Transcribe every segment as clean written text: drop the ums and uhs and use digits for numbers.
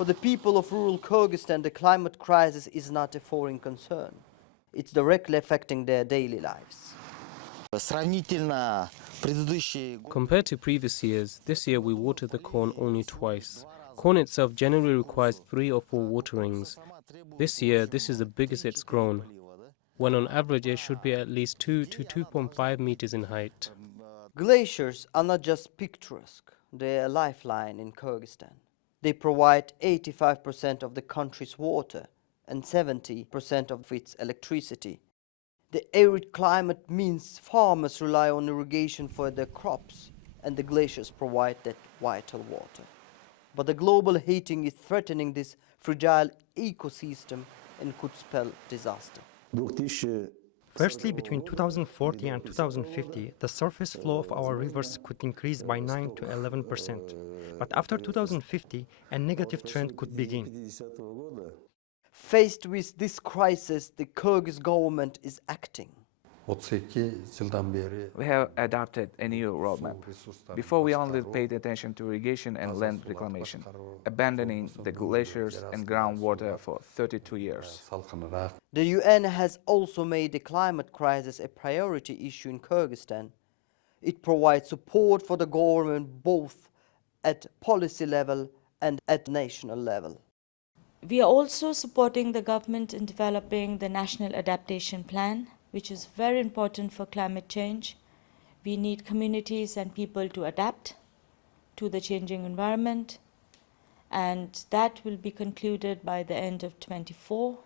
For the people of rural Kyrgyzstan, the climate crisis is not a foreign concern. It's directly affecting their daily lives. Compared to previous years, this year we watered the corn only twice. Corn itself generally requires 3 or 4 waterings. This year, this is the biggest it's grown, when on average it should be at least 2 to 2.5 meters in height. Glaciers are not just picturesque, they are a lifeline in Kyrgyzstan. They provide 85% of the country's water and 70% of its electricity. The arid climate means farmers rely on irrigation for their crops, and the glaciers provide that vital water. But the global heating is threatening this fragile ecosystem and could spell disaster. Firstly, between 2040 and 2050, the surface flow of our rivers could increase by 9 to 11%. But after 2050, a negative trend could begin. Faced with this crisis, the Kyrgyz government is acting. We have adopted a new roadmap. Before, we only paid attention to irrigation and land reclamation, abandoning the glaciers and groundwater for 32 years. The UN has also made the climate crisis a priority issue in Kyrgyzstan. It provides support for the government both at policy level and at national level. We are also supporting the government in developing the National Adaptation Plan, which is very important for climate change. We need communities and people to adapt to the changing environment, and that will be concluded by the end of 2024.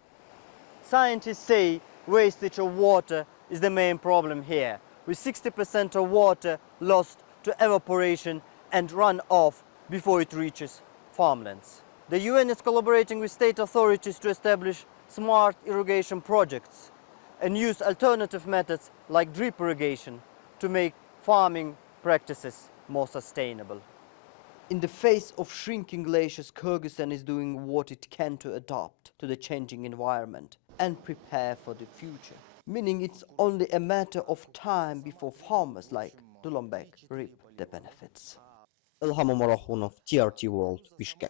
Scientists say wastage of water is the main problem here, with 60% of water lost to evaporation and runoff before it reaches farmlands. The UN is collaborating with state authorities to establish smart irrigation projects and use alternative methods like drip irrigation to make farming practices more sustainable. In the face of shrinking glaciers, Kyrgyzstan is doing what it can to adapt to the changing environment and prepare for the future, meaning it's only a matter of time before farmers like Dulombek reap the benefits. Ilkham Umarakhunov, TRT World, Bishkek.